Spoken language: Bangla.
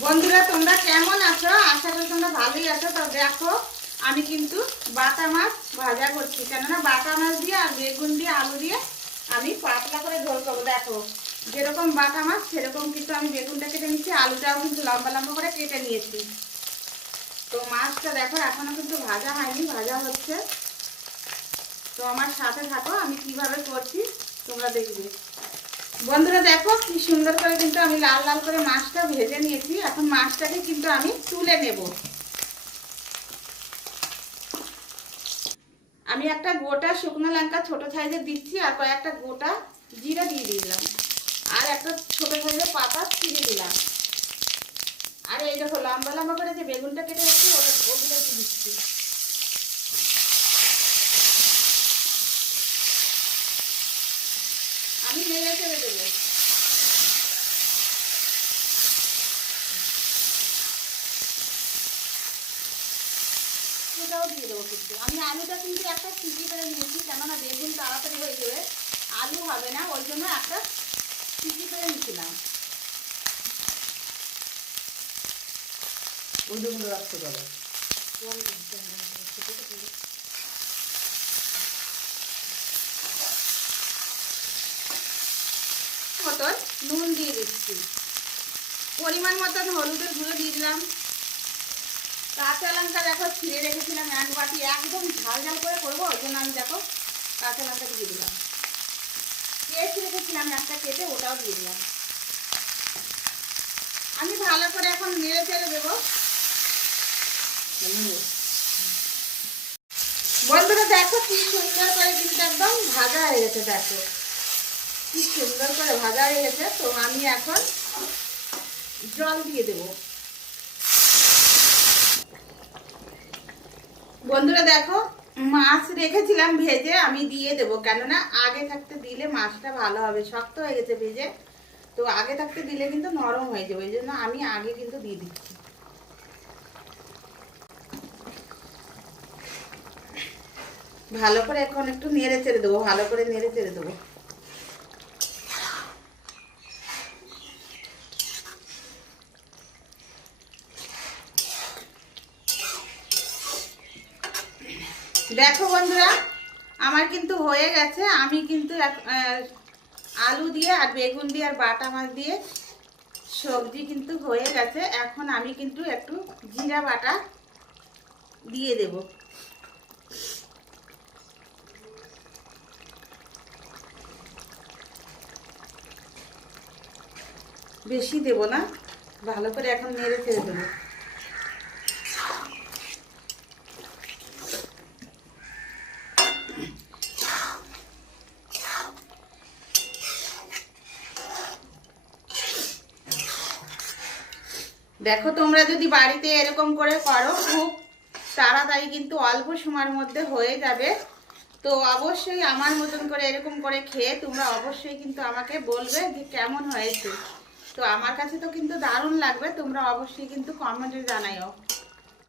বন্ধুরা তোমরা কেমন আছো? আশা করি তোমরা ভালোই আছো। তো দেখো আমি কিন্তু বাটা মাছ ভাজা করছি, কেননা বাটা মাছ দিয়ে আর বেগুন দিয়ে আলু দিয়ে আমি পাতলা করে ঝোল করবো। দেখো যেরকম বাটা মাছ সেরকম কিন্তু আমি বেগুনটা কেটে নিচ্ছি, আলুটাও কিন্তু লম্বা লম্বা করে কেটে নিয়েছি। তো মাছটা দেখো এখনো কিন্তু ভাজা হয়নি, ভাজা হচ্ছে। তো আমার সাথে থাকো, আমি কিভাবে করছি তোমরা দেখবে। বন্ধুরা দেখো কি সুন্দর করে কিন্তু আমি লাল লাল করে মাছটা ভেজে নিয়েছি। এখন মাছটাকে কিন্তু আমি তুলে নেব। আমি একটা গোটা শুকনো লঙ্কা ছোট সাইজের দিচ্ছি, আর কয়েকটা গোটা জিরা দিয়ে দিলাম, আর একটা ছোট সাইজের পাতা চিড়ে দিলাম। আর এই দেখো লম্বা লম্বা করে যে বেগুনটা কেটে রাখছি ওগুলো দিয়ে দিচ্ছি। আমি নেড়ে চেড়ে দেবো। আলুটাও দিয়ে দেবো কিন্তু আমি আলুটা কিন্তু একটা সিটি করে নিয়েছি, কেননা বেগুন তাড়াতাড়ি হয়ে যাবে, আলু হবে না, ওই জন্য একটা সিটি করে নিয়েছিলাম। রাখতে পারো মতন নুন দিয়ে দিচ্ছি, পরিমাণ মতন হলুদের গুঁড়ো দিয়ে দিলাম। কাঁচা লঙ্কা দেখো ছিঁড়ে রেখেছিলাম এক বাটি, একদম ঝাল ঝাল করে করবো, ওই জন্য আমি দেখো কাঁচা লঙ্কা দিয়ে দিলাম। পেস্ট রেখেছিলাম একটা কেটে, ওটাও দিয়ে দিলাম। আমি ভালো করে এখন নেড়ে চেড়ে দেবো। বন্ধুরা দেখো কি সুন্দর করে কিন্তু একদম ভাজা হয়ে গেছে, দেখো কি সুন্দর করে ভাজা হয়ে গেছে। তো আমি এখন জল দিয়ে দেব। বন্ধুরা দেখো মাছ রেখেছিলাম ভেজে, আমি দিয়ে দেবো, কেননা আগে থাকতে দিলে মাছটা ভালো হবে, শক্ত হয়ে গেছে ভেজে, তো আগে থাকতে দিলে কিন্তু নরম হয়ে যাবে, ওই জন্য আমি আগে কিন্তু দিয়ে দিচ্ছি। ভালো করে এখন একটু নেড়ে চেড়ে দেবো, ভালো করে নেড়ে চেড়ে দেবো। দেখো বন্ধুরা আমার কিন্তু হয়ে গেছে। আমি কিন্তু আলু দিয়ে আর বেগুন দিয়ে আর বাটা মাছ দিয়ে সবজি কিন্তু হয়ে গেছে। এখন আমি কিন্তু একটু জিরা বাটা দিয়ে দেব। বেশি দেব না, ভালো করে এখন নেড়ে ছেড়ে দেবো। দেখো তোমরা যদি বাড়িতে এরকম করে করো খুব তাড়াতাড়ি কিন্তু অল্প সময়ের মধ্যে হয়ে যাবে। তো অবশ্যই আমার মতন করে এরকম করে খেয়ে তোমরা অবশ্যই কিন্তু আমাকে বলবে যে কেমন হয়েছে। তো আমার কাছে তো কিন্তু দারুণ লাগবে, তোমরা অবশ্যই কিন্তু কমেন্টে জানাইও।